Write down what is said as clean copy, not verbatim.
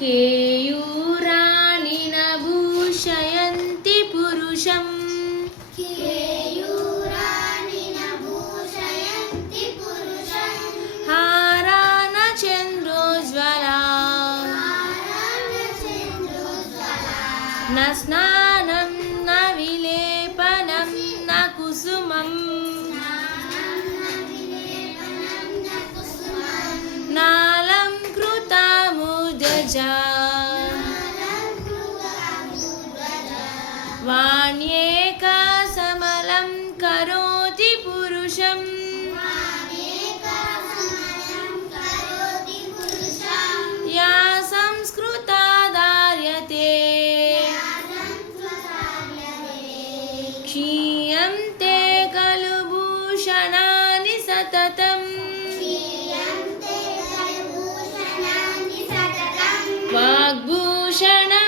केयूराणि न भूषयन्ति पुरुषं हारा न चन्द्रोज्ज्वला न स्नानं न विलेपनं न कुसुमं नालङ्कृतामुदजा वाण्येका समलं करोति पुरुषं या संस्कृता धार्यते क्षीयन्ते खलु भूषणानि सततं वाग्भूषण